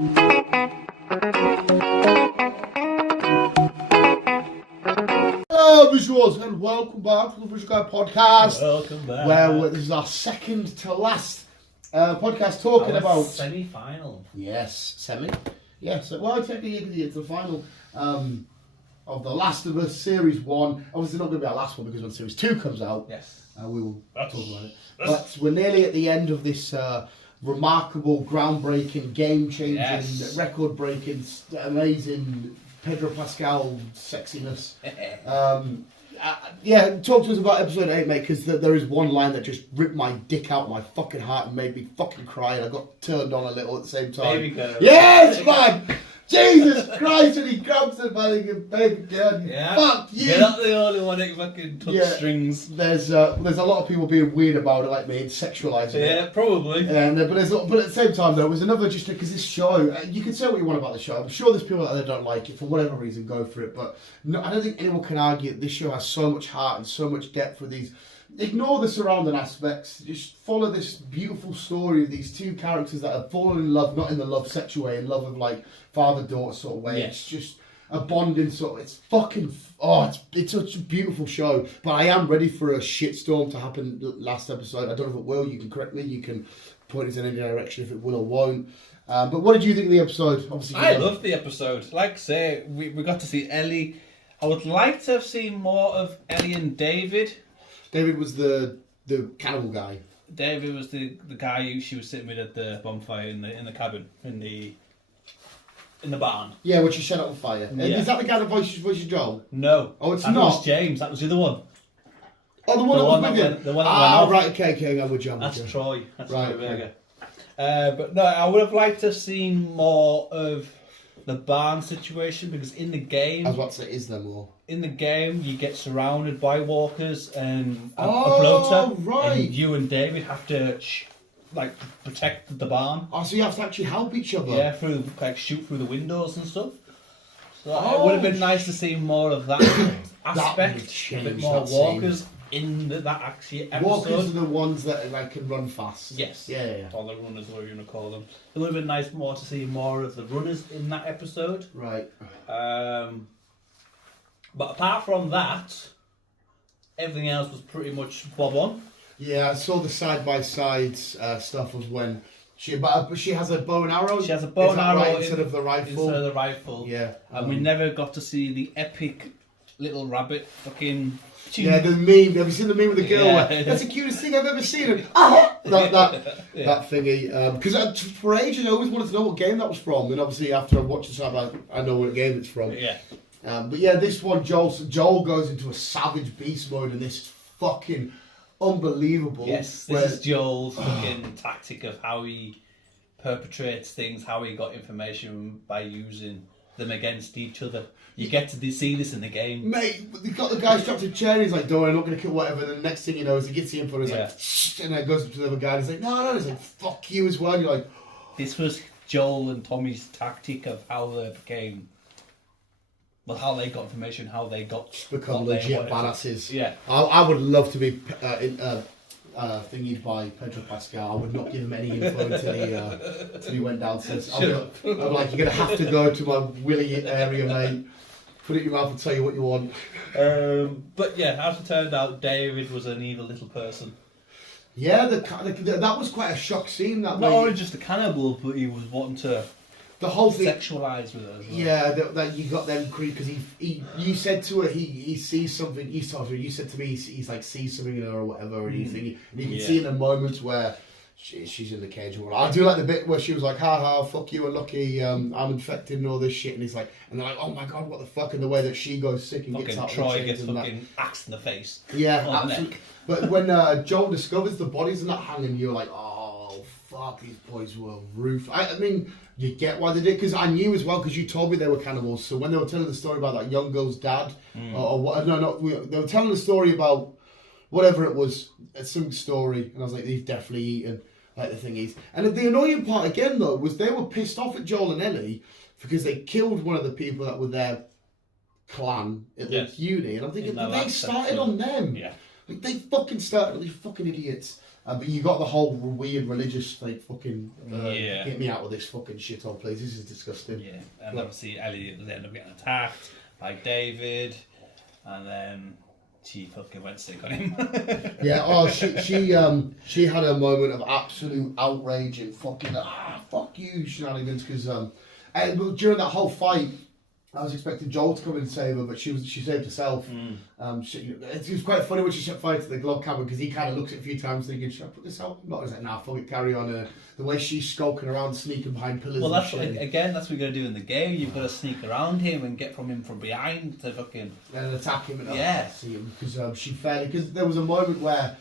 Hello, visuals, and welcome back to the Visual Guy podcast. Welcome back. Where this is our second to last podcast talking about semi-final. Yes, semi. Yes, well, technically it's the final of The Last of Us Series 1. Obviously, not going to be our last one because when Series 2 comes out, we will talk about it. But we're nearly at the end of this remarkable, groundbreaking, game-changing, record-breaking, amazing Pedro Pascal sexiness. Talk to us about episode 8, mate, because there is one line that just ripped my dick out my fucking heart and made me fucking cry, and I got turned on a little at the same time. Baby girl. Yes, man! Jesus Christ, and he grabs her by the baby girl. Yeah. Fuck you! You're not the only one that fucking touch strings. There's a lot of people being weird about it, like me, and sexualising it. Yeah, probably. But at the same time, though, it was another just because this show. You can say what you want about the show. I'm sure there's people out there that don't like it for whatever reason. Go for it, but no, I don't think anyone can argue that this show has so much heart and so much depth with these. Ignore the surrounding aspects. Just follow this beautiful story of these two characters that have fallen in love, not in the love sexual way, in love of like father-daughter sort of way. Yes. It's just a bonding sort of. It's fucking. It's such a beautiful show. But I am ready for a shitstorm to happen last episode. I don't know if it will. You can correct me. You can point us in any direction if it will or won't. But what did you think of the episode? Obviously, I loved the episode. Like I say, we got to see Ellie. I would like to have seen more of Ellie and David. David was the cannibal guy. David was the guy who she was sitting with at the bonfire in the cabin in the barn. Yeah, when she set up the fire. Yeah. Is that the guy that voices Joel? No. Oh, it's that not. Was James. That was the other one. Oh, the one that was with him. The one that went off. Right. Okay. I'm with John. That's Troy. That's right. Troy Berger. But no, I would have liked to have seen more of the barn situation because in the game, I was about to say, is there more? In the game, you get surrounded by walkers and a bloater, right. And you and David have to protect the barn. Oh, so you have to actually help each other. Yeah, shoot through the windows and stuff. So it would have been nice to see more of that aspect. A bit more walkers in that actually episode. Walkers are the ones that can run fast. Yes. Yeah. Or the runners, whatever you want to call them. It would have been nice more to see more of the runners in that episode. Right. But apart from that, everything else was pretty much bob on. Yeah, I saw the side-by-side stuff of when she has a bow and arrow. She has a bow and arrow instead of the rifle. Instead of the rifle. Yeah. And we never got to see the epic little rabbit fucking... Yeah, the meme. Have you seen the meme with the girl? Yeah. That's the cutest thing I've ever seen. That thingy. Because for ages I always wanted to know what game that was from. And obviously after I watched the sound, I know what game it's from. Yeah. But yeah, this one, Joel goes into a savage beast mode, and this is fucking unbelievable. Yes, this is Joel's fucking tactic of how he perpetrates things, how he got information by using them against each other. You get to see this in the game. Mate, they got the guy strapped to a chair and he's like, don't worry, I'm not going to kill whatever. And the next thing you know is he gets the info and he's like, shh, and then goes up to the other guy and he's like, no, he's like, fuck you as well. And you're like... This was Joel and Tommy's tactic of how they became... Well, how they got information, how they got... Become legit badasses. Yeah. I would love to be thingied by Pedro Pascal. I would not give him any info until he went downstairs. I'm like, you're going to have to go to my willy area, mate. Put it in your mouth and tell you what you want. But yeah, as it turned out, David was an evil little person. Yeah, that was quite a shock scene. Not only just a cannibal, but he was wanting to... The whole thing sexualised with her as well. Yeah, that you got them creep because you said to her he sees something. You said to me he's like sees something in her or whatever, and you can see in the moments where she's in the cage. Or I do like the bit where she was like, "Ha ha, fuck you, unlucky, I'm infected and all this shit," and he's like, and they're like, "Oh my god, what the fuck?" And the way that she goes sick and gets out Troy of the gets fucking axed in the face. Yeah, absolutely. But when Joel discovers the bodies are not hanging, you're like, "Oh fuck, these boys were ruthless." I mean. You get why they did, because I knew as well, because you told me they were cannibals. So when they were telling the story about that young girl's dad, or what? No, they were telling the story about whatever it was, some story, and I was like, they've definitely eaten like the thingies. And the annoying part again though was they were pissed off at Joel and Ellie because they killed one of the people that were their clan at the uni, and I'm thinking they started on them. Yeah, like, they fucking started. These fucking idiots. But you got the whole weird religious like fucking Yeah. get me out of this fucking shithole, please. This is disgusting. Yeah, and obviously Ellie ended up getting attacked by David, and then she fucking went sick on him. Yeah. Oh, she had a moment of absolute outrage and fucking fuck you shenanigans because and during that whole fight. I was expecting Joel to come in and save her, but she saved herself. It was quite funny when she set fire to the glove cabin because he kind of looks at it a few times thinking, should I put this out? Not as like, nah, fuck it, carry on. The way she's skulking around, sneaking behind pillars. Well, and that's shit. again, that's what you're gonna do in the game. You've got to sneak around him and get from him from behind to fucking and attack him. And yeah, see him because she failed. Because there was a moment where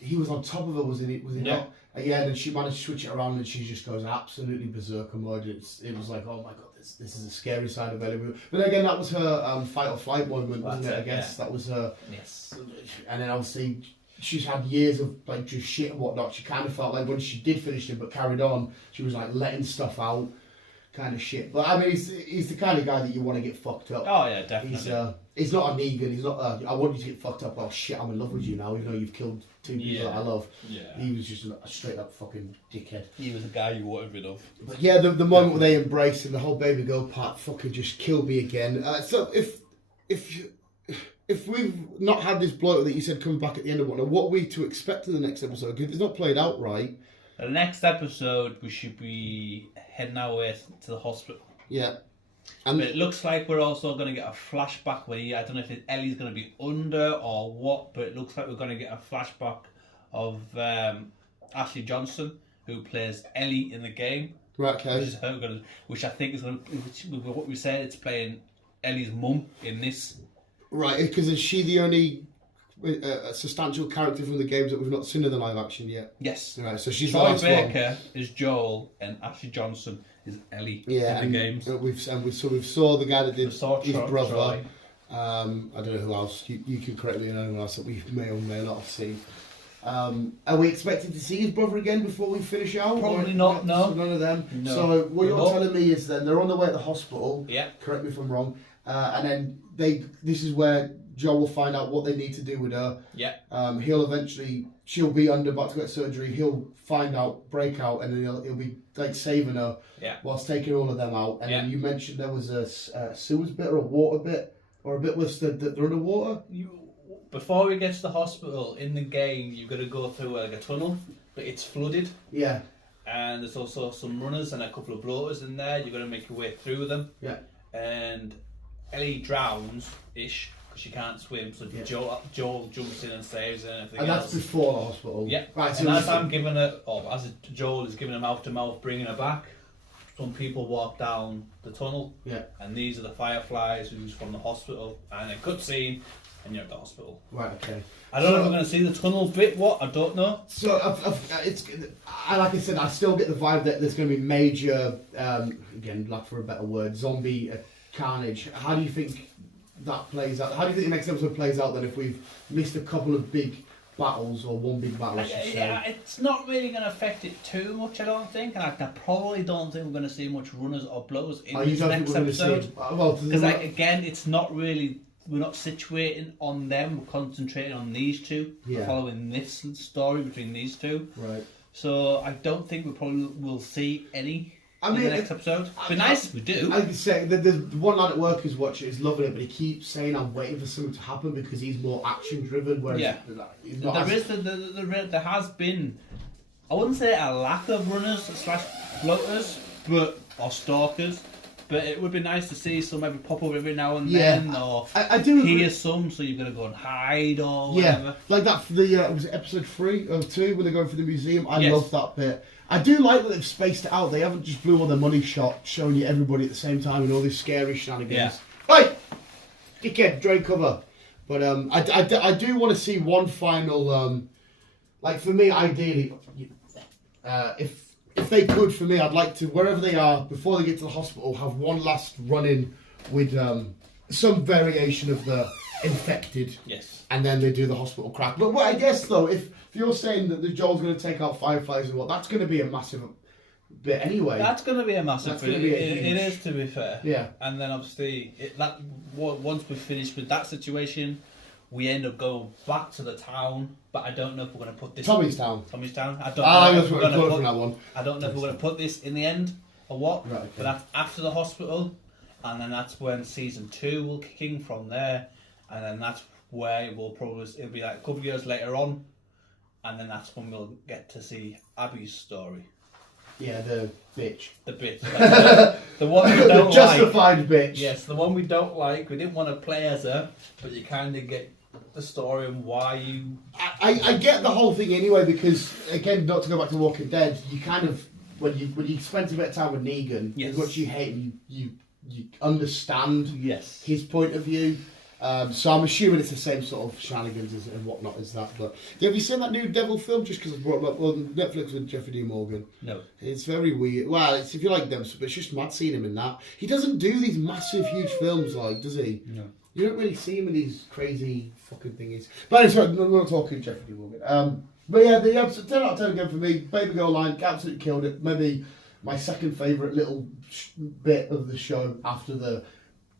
he was on top of her, was he not? Yeah, and then she managed to switch it around, and she just goes absolutely berserker mode. It was like, oh my god, this is a scary side of Ellie. But then again, that was her fight or flight moment, wasn't it? I guess that was her. Yes. And then obviously she's had years of like just shit and whatnot. She kind of felt like when she did finish it, but carried on, she was like letting stuff out, kind of shit. But I mean, he's the kind of guy that you want to get fucked up. Oh yeah, definitely. He's not a Negan. He's not. I want you to get fucked up. Oh shit, I'm in love with you now. Even though you've killed two people that I love. Yeah. He was just a straight up fucking dickhead. He was a guy you wanted rid of. But yeah, the moment where they embrace and the whole baby girl part fucking just killed me again. So if we've not had this bloke that you said come back at the end of one, what are we to expect in the next episode? Because it's not played out right. The next episode, we should be heading our way to the hospital. Yeah. But it looks like we're also going to get a flashback where I don't know if Ellie's going to be under or what, but it looks like we're going to get a flashback of Ashley Johnson, who plays Ellie in the game. Right, okay. Which I think is going to, what we said, it's playing Ellie's mum in this. Right, because is she the only substantial character from the games that we've not seen in the live action yet? Yes. Right, so she's Troy the last Baker one. is Joel and Ashley Johnson is Ellie in the games. We saw the guy that did his brother. Troy. I don't know who else. You can correct me on anyone else that we may or may not have seen. Are we expected to see his brother again before we finish out? Probably not, no. None of them. No. So what you're telling me is then they're on their way to the hospital. Yeah. Correct me if I'm wrong. And then this is where Joe will find out what they need to do with her. Yeah. She'll be about to get surgery. He'll find out, break out, and then he'll be like saving her. Yeah. Whilst taking all of them out. And then you mentioned there was a sewers bit or a water bit or a bit with they're underwater. Before we get to the hospital, in the game, you've got to go through like a tunnel, but it's flooded. Yeah. And there's also some runners and a couple of bloaters in there. You've got to make your way through them. Yeah. And Ellie drowns-ish because she can't swim, so Joel jumps in and saves her and everything And that's else. before the hospital. Yeah. Right, and as I'm giving her, as Joel is giving her mouth-to-mouth, bringing her back, some people walk down the tunnel. Yeah. And these are the Fireflies who's from the hospital. And a cutscene. And you're at the hospital. Right, okay. I don't know if we're going to see the tunnel bit, I don't know. So, like I said, I still get the vibe that there's going to be major, again, lack for a better word, zombie carnage. How do you think that plays out? How do you think the next episode plays out then if we've missed a couple of big battles, or one big battle, I should say? Yeah, it's not really going to affect it too much, I don't think. And I probably don't think we're going to see much runners or blows in this next episode. Because, again, it's not really... We're not situating on them, we're concentrating on these two. Yeah. We're following this story between these two. Right. So I don't think we probably will see any in the next episode. It'd be nice if we do. I could say, there's one lad at work who's watching, he's loving it, but he keeps saying I'm waiting for something to happen because he's more action driven, whereas he's not there has been, I wouldn't say a lack of runners / floaters, or stalkers. But it would be nice to see some maybe pop up every now and then, or I do hear some, so you've got to go and hide or whatever. Yeah, like that for the was it episode 3 or 2 when they're going for the museum. I love that bit. I do like that they've spaced it out. They haven't just blew all their money shot, showing you everybody at the same time and all these scary shenanigans. Yeah. Hey, dickhead, drain cover. But I do want to see one final. Like for me, ideally, if they could, for me, I'd like to, wherever they are, before they get to the hospital, have one last run-in with some variation of the infected. Yes. And then they do the hospital crack. But I guess, though, if you're saying that the Joel's going to take out Fireflies and what, that's going to be a massive bit anyway. That's going to be a massive bit. It is, to be fair. Yeah. And then, obviously, once we're finished with that situation, we end up going back to the town, but I don't know if we're going to put this... Tommy's Town. I don't know if we're going to put that one. I don't know if we're going to put this in the end or what, right, okay. But that's after the hospital, and then that's when season 2 will kick in from there, and then that's where it'll be like a couple of years later on, and then that's when we'll get to see Abby's story. Yeah, the bitch. The bitch. The one we don't the justified like. Bitch. Yes, the one we don't like. We didn't want to play as her, but you kind of get the story and why you... I get the whole thing anyway, because, again, not to go back to Walking Dead, you kind of... When you spend a bit of time with Negan, yes. as much as you hate him, you understand yes. his point of view. So I'm assuming it's the same sort of shenanigans and whatnot as that. But have you seen that new Devil film? Just because I brought it up on Netflix with Jeffrey D. Morgan. No. It's very weird. Well, if you like them, but it's just mad seeing him in that. He doesn't do these massive, huge films, like, does he? No. You don't really see him in these crazy fucking thingies. But anyway, we're not talking Jeffrey D. Morgan. But yeah, the episode 10 out of 10 again for me. Baby Girl line, absolutely killed it. Maybe my second favourite little bit of the show after the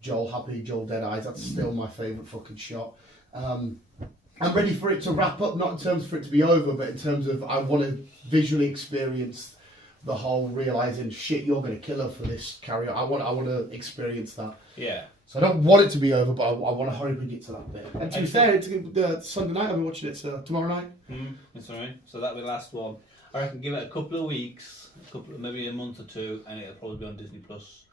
Joel Dead Eyes. That's still my favourite fucking shot. I'm ready for it to wrap up, not in terms for it to be over, but in terms of I want to visually experience the whole realising, shit, you're going to kill her for this carry on. I want to experience that. Yeah. So I don't want it to be over, but I want to hurry and get to that bit. And to be fair, it's Sunday night. I'll be watching it tomorrow night. That's alright. So that'll be the last one. I reckon give it a couple of weeks, maybe a month or two, and it'll probably be on Disney Plus.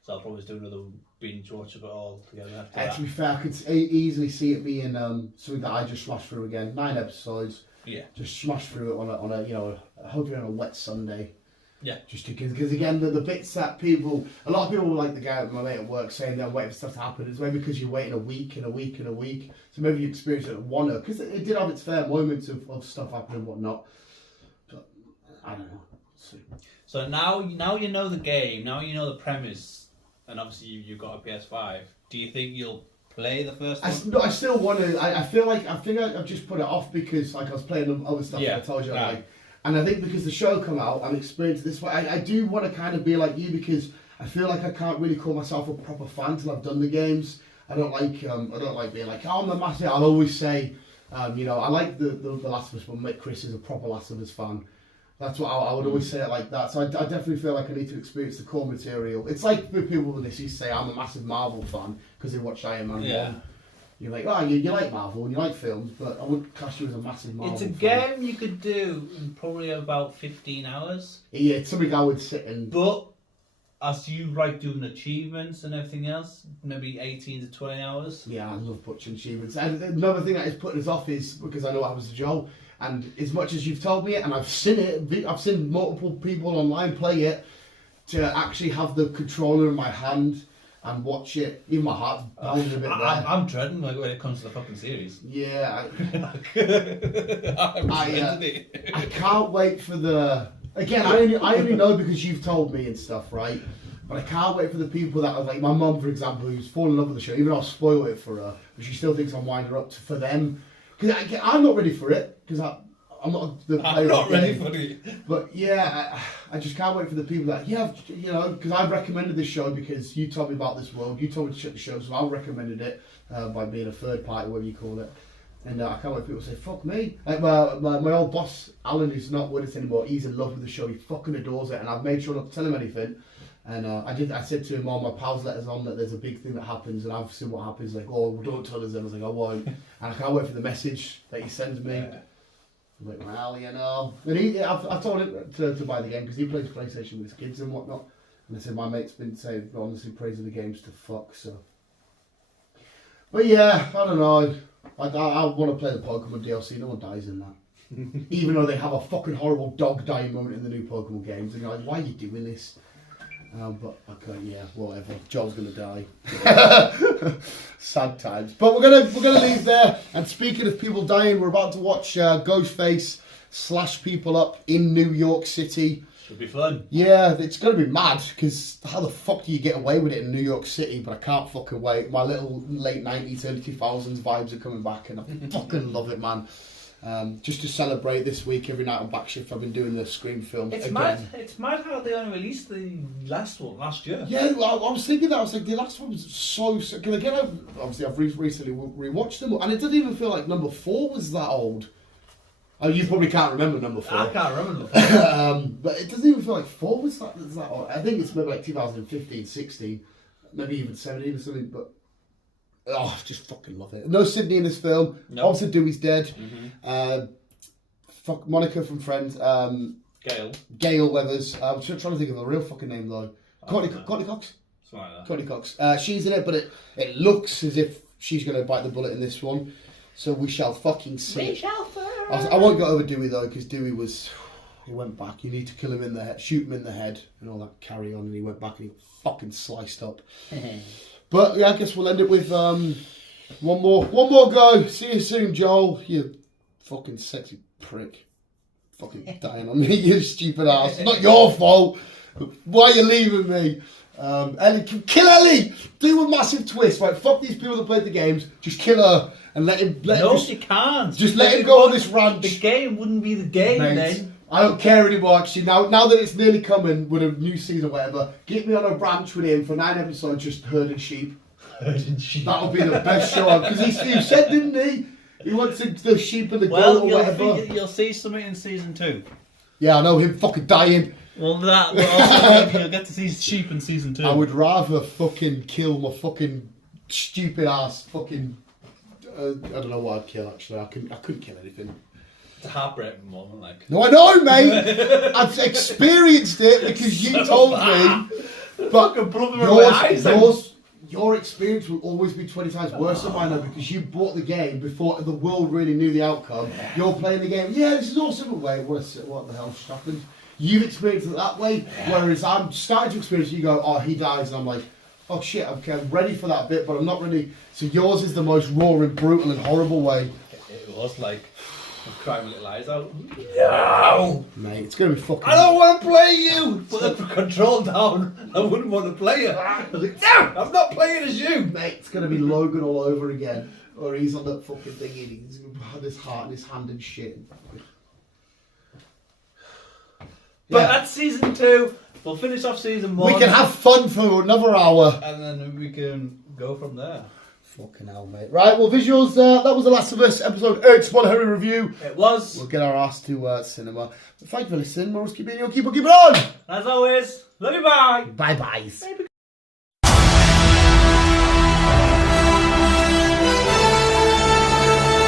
So I'll probably do another binge watch of it all together after that. To be fair, I could easily see it being something that I just smashed through again. 9 episodes. Yeah. Just smash through it on a hopefully on a wet Sunday. Yeah. Just because again the bits that a lot of people like the guy my mate at work saying they're waiting for stuff to happen. It's maybe because you're waiting a week and a week and a week. So maybe you experience it at one because it did have its fair moments of stuff happening and whatnot. But I don't know. So now you know the game. Now you know the premise, and obviously you've got a PS5. Do you think you'll play the first one? I still want to. I think I've just put it off because like I was playing other stuff that I told you I like. And I think because the show come out, I'm experienced this way. I do want to kind of be like you because I feel like I can't really call myself a proper fan till I've done the games. I don't like being like, oh, I'm a massive. I'll always say, I like the Last of Us, but Chris is a proper Last of Us fan. That's what I would always say it like that. So I definitely feel like I need to experience the core material. It's like with people with this, you say I'm a massive Marvel fan because they watched Iron Man 1. You're like, oh, you like Marvel and you like films, but I wouldn't class you as a massive Marvel fan. It's a game you could do in probably about 15 hours. Yeah, it's something I would sit and... But, as you like doing achievements and everything else, maybe 18 to 20 hours. Yeah, I love butchering achievements. And another thing that is putting us off is, because I know what happens to Joel, and as much as you've told me it, and I've seen it, I've seen multiple people online play it, to actually have the controller in my hand and watch it, even my heart's pounding a bit there. I'm dreading like when it comes to the fucking series. Yeah. I can't wait for the... Again, I only know because you've told me and stuff, right? But I can't wait for the people that are like my mum, for example, who's fallen in love with the show, even though I'll spoil it for her, but she still thinks I'm winding her up for them. Because I'm not ready for it, because I'm not the player. I'm not ready for it. But yeah, I just can't wait for the people that, because I've recommended this show because you told me about this world, you told me to check the show, so I recommended it by being a third party, whatever you call it. And I can't wait for people to say, fuck me. Like my old boss, Alan, who's not with us anymore, he's in love with the show, he fucking adores it, and I've made sure not to tell him anything. And I said to him, my pals let us on that there's a big thing that happens, and I've seen what happens, like, oh, don't tell us then. I was like, I won't. And I can't wait for the message that he sends me. Yeah. I'm like, well, And I told him to buy the game, because he plays PlayStation with his kids and whatnot. And I said, my mate's been saying, honestly, praising the games to fuck, so. But yeah, I don't know. I want to play the Pokemon DLC, no one dies in that. Even though they have a fucking horrible dog dying moment in the new Pokemon games, and you're like, why are you doing this? But okay, yeah, whatever. Joel's gonna die. Sad times. But we're gonna leave there. And speaking of people dying, we're about to watch Ghostface slash people up in New York City. Should be fun. Yeah, it's gonna be mad because how the fuck do you get away with it in New York City? But I can't fucking wait. My little late 90s, early 2000s vibes are coming back, and I fucking love it, man. Just to celebrate this week, every night on back shift, I've been doing the Scream films. It's again. mad. It's mad how they only released the last one last year. Yeah, I was thinking that. I was like, the last one was so. Because again, I've recently rewatched them, and it doesn't even feel like number 4 was that old. Oh, you probably can't remember number 4. I can't remember number 4. But it doesn't even feel like 4 was that old. I think it's maybe like 2015, 16, maybe even 17 or something. But I just fucking love it. No Sydney in this film. No. Obviously, Dewey's dead. Mm-hmm. Fuck Monica from Friends. Gail Weathers. I'm trying to think of a real fucking name though. Courtney Cox. Something like that. Courtney Cox. She's in it, but it looks as if she's going to bite the bullet in this one. So we shall fucking see. We shall see. I won't go over Dewey though, because Dewey he went back. You need to kill him in the head, shoot him in the head, and all that carry on. And he went back and he got fucking sliced up. But yeah, I guess we'll end it with one more go. See you soon, Joel. You fucking sexy prick. Fucking dying on me, you stupid ass. Not your fault. Why are you leaving me? Ellie, kill Ellie! Do a massive twist, right? Fuck these people that played the games. Just kill her and let him. You can't. Just let him go on this ranch. The game wouldn't be the game, mate, then. I don't care anymore. Actually, now that it's nearly coming with a new season or whatever, get me on a ranch with him for 9 episodes, just herding sheep. Herding sheep. That'll be the best show because he said, didn't he? He wants the sheep and the goat or whatever. You'll see something in season 2. Yeah, I know him fucking dying. Well, also you'll get to see sheep in season 2. I would rather fucking kill my fucking stupid ass fucking. I don't know what I'd kill actually. I couldn't kill anything. It's a heartbreaking moment, like. No, I know, mate. I've experienced it because you told me. But your experience will always be 20 times worse than mine, though, because you bought the game before the world really knew the outcome. You're playing the game. Yeah, this is awesome. Wait, what the hell just happened? You've experienced it that way, whereas I'm starting to experience it. You go, oh, he dies, and I'm like, oh shit, okay, I'm ready for that bit, but I'm not ready. So yours is the most raw and brutal and horrible way. It was like crying little eyes out. No, mate, it's gonna be fucking. I don't want to play you. Put the control down. I wouldn't want to play you. I was like, no, I'm not playing as you, mate. It's gonna be Logan all over again, or he's on that fucking thing. He's gonna have his heart in his hand and shit. But that's season 2. We'll finish off season 1. We can have fun for another hour. And then we can go from there. Fucking hell, mate. Right, well, visuals, that was The Last of Us, episode 8, Spoiler Heavy Review. It was. We'll get our ass to cinema. But thank you for listening. Keep it on. As always, love you, bye. Bye-bye. Baby